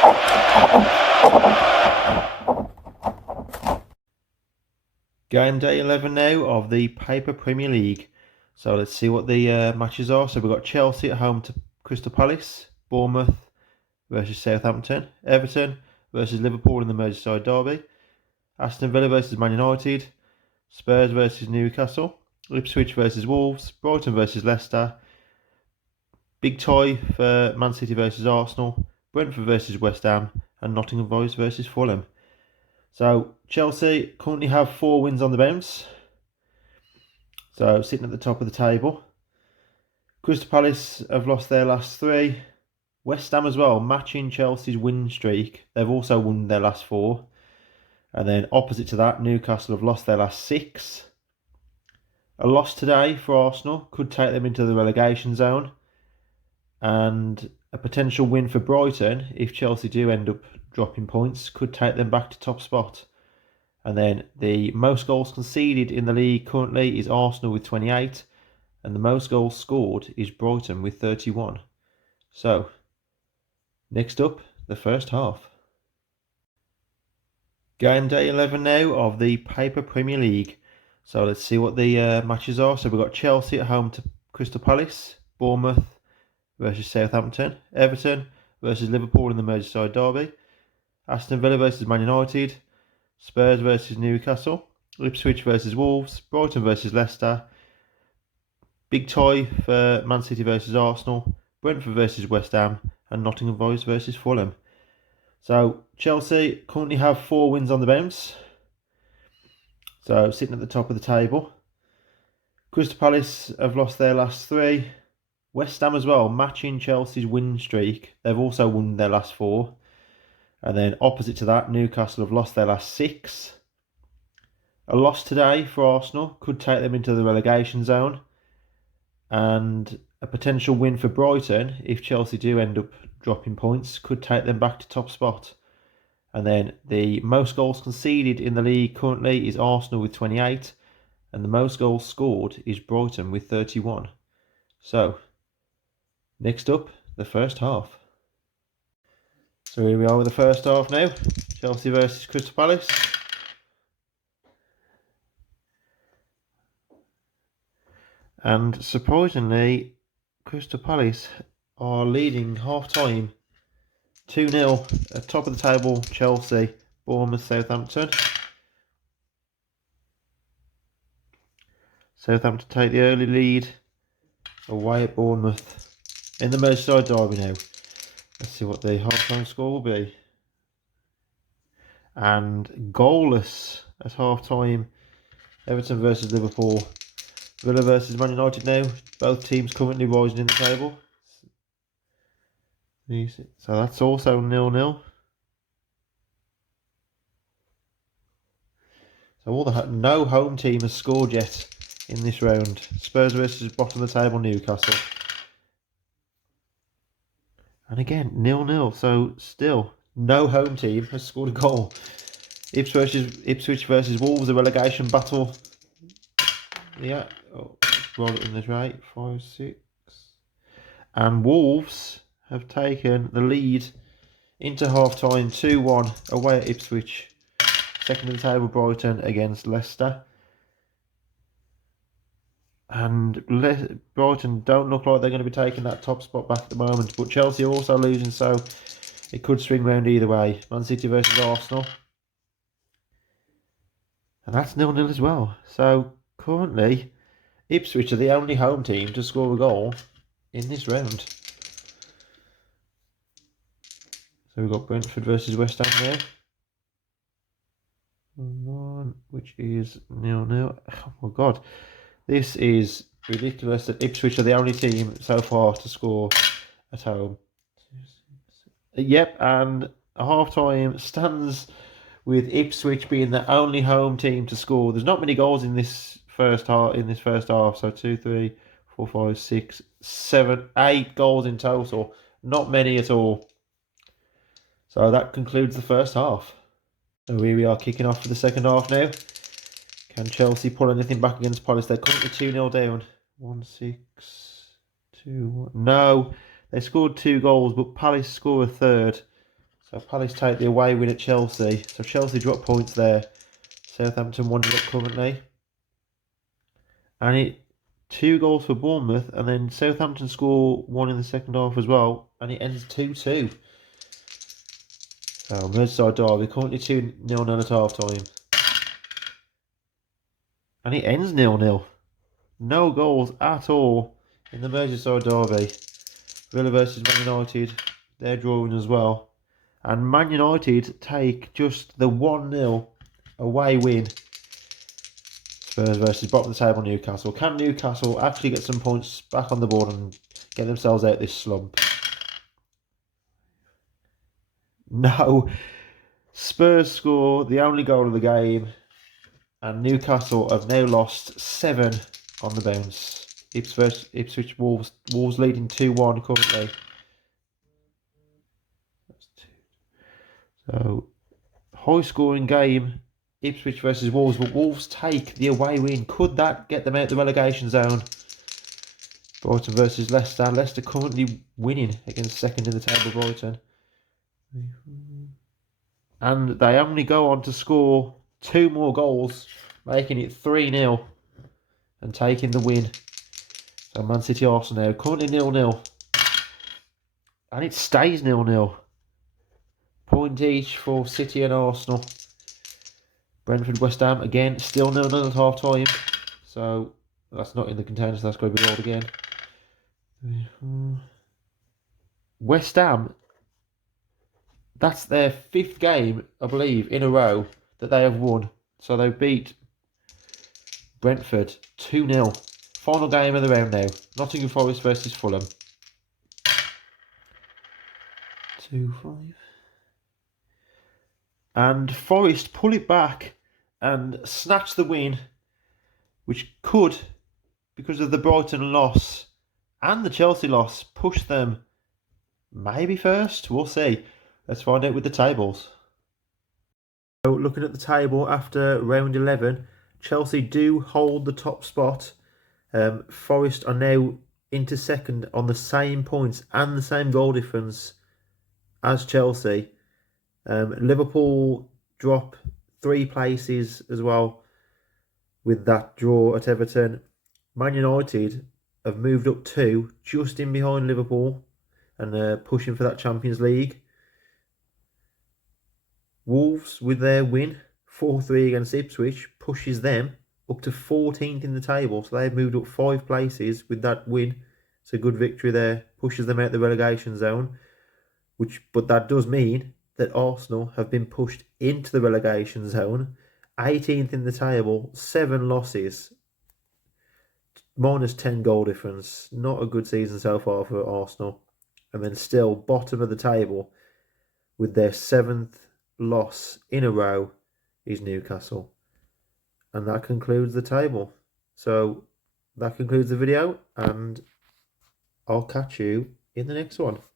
Game day 11 now of the Paper Premier League. So let's see what the matches are. So we've got Chelsea at home to Crystal Palace, Bournemouth versus Southampton, Everton versus Liverpool in the Merseyside derby, Aston Villa versus Man United, Spurs versus Newcastle, Ipswich versus Wolves, Brighton versus Leicester, big tie for Man City versus Arsenal, Brentford versus West Ham, and Nottingham Forest versus Fulham. So Chelsea currently have 4 wins on the bounce. So sitting at the top of the table. Crystal Palace have lost their last 3. West Ham as well, matching Chelsea's win streak. They've also won their last 4. And then opposite to that, Newcastle have lost their last 6. A loss today for Arsenal could take them into the relegation zone. And a potential win for Brighton, if Chelsea do end up dropping points, could take them back to top spot. And then the most goals conceded in the league currently is Arsenal with 28. And the most goals scored is Brighton with 31. So, next up, the first half. Game day 11 now of the Paper Premier League. So let's see what the matches are. So we've got Chelsea at home to Crystal Palace, Bournemouth versus Southampton, Everton versus Liverpool in the Merseyside derby, Aston Villa versus Man United, Spurs versus Newcastle, Ipswich versus Wolves, Brighton versus Leicester, big tie for Man City versus Arsenal, Brentford versus West Ham, and Nottingham Forest versus Fulham. So Chelsea currently have 4 wins on the bounce. So sitting at the top of the table. Crystal Palace have lost their last 3. West Ham as well, matching Chelsea's win streak. They've also won their last 4. And then opposite to that, Newcastle have lost their last 6. A loss today for Arsenal could take them into the relegation zone. And a potential win for Brighton, if Chelsea do end up dropping points, could take them back to top spot. And then the most goals conceded in the league currently is Arsenal with 28. And the most goals scored is Brighton with 31. So, next up, the first half. So here we are with the first half now. Chelsea versus Crystal Palace. And surprisingly, Crystal Palace are leading half-time 2-0 at top of the table, Chelsea, Bournemouth, Southampton. Southampton take the early lead away at Bournemouth in the Merseyside derby now. Let's see what the half-time score will be. And goalless at half-time, Everton versus Liverpool. Villa versus Man United now. Both teams currently rising in the table. So that's also 0-0. So no home team has scored yet in this round. Spurs versus bottom of the table Newcastle. And again, 0-0. So still, no home team has scored a goal. Ipswich versus Wolves, a relegation battle. Yeah, roll it in this right. 5, 6. And Wolves have taken the lead into half-time 2-1 away at Ipswich. Second of the table Brighton against Leicester. And Brighton don't look like they're going to be taking that top spot back at the moment. But Chelsea are also losing, so it could swing round either way. Man City versus Arsenal. And that's 0-0 as well. So currently, Ipswich are the only home team to score a goal in this round. So we've got Brentford versus West Ham there. Which is 0-0. Oh my god. This is ridiculous that Ipswich are the only team so far to score at home. Yep, and a half-time stands with Ipswich being the only home team to score. There's not many goals in this first half. So 2, 3, 4, 5, 6, 7, 8 goals in total. Not many at all. So that concludes the first half. So here we are kicking off for the second half now. Can Chelsea pull anything back against Palace? They're currently 2-0 down. 1-6, 2-1. No, they scored 2 goals, but Palace score a third. So Palace take the away win at Chelsea. So Chelsea drop points there. Southampton 1-0 up currently. And it 2 goals for Bournemouth, and then Southampton score 1 in the second half as well, and it ends 2-2. So Merseyside derby currently 2-0 at half time. And it ends 0-0. No goals at all in the Merseyside derby. Villa versus Man United, they're drawing as well. And Man United take just the 1-0 away win. Spurs versus bottom of the table Newcastle. Can Newcastle actually get some points back on the board and get themselves out of this slump? No. Spurs score the only goal of the game, and Newcastle have now lost 7 on the bounce. Ipswich Wolves leading 2-1 currently. So, high scoring game, Ipswich versus Wolves, but Wolves take the away win. Could that get them out the relegation zone? Brighton versus Leicester. Leicester currently winning against second in the table, Brighton. And they only go on to score 2 more goals, making it 3-0 and taking the win. So Man City Arsenal now currently 0-0. And it stays 0-0. Point each for City and Arsenal. Brentford West Ham again, still 0-0 at half time. So that's not in the container, so that's going to be rolled again. West Ham, that's their 5th game, I believe, in a row that they have won. So they beat Brentford 2-0. Final game of the round now. Nottingham Forest versus Fulham. 2-5. And Forest pull it back and snatch the win, which could, because of the Brighton loss and the Chelsea loss, push them maybe first. We'll see. Let's find out with the tables. So looking at the table after round 11, Chelsea do hold the top spot. Forest are now into second on the same points and the same goal difference as Chelsea. Liverpool drop 3 places as well with that draw at Everton. Man United have moved up 2, just in behind Liverpool, and pushing for that Champions League. Wolves, with their win 4-3 against Ipswich, pushes them up to 14th in the table. So they've moved up 5 places with that win. It's a good victory there. Pushes them out the relegation zone. But that does mean that Arsenal have been pushed into the relegation zone. 18th in the table, 7 losses, minus 10 goal difference. Not a good season so far for Arsenal. And then still bottom of the table with their 7th loss in a row is Newcastle. And that concludes the table. So that concludes the video, and I'll catch you in the next one.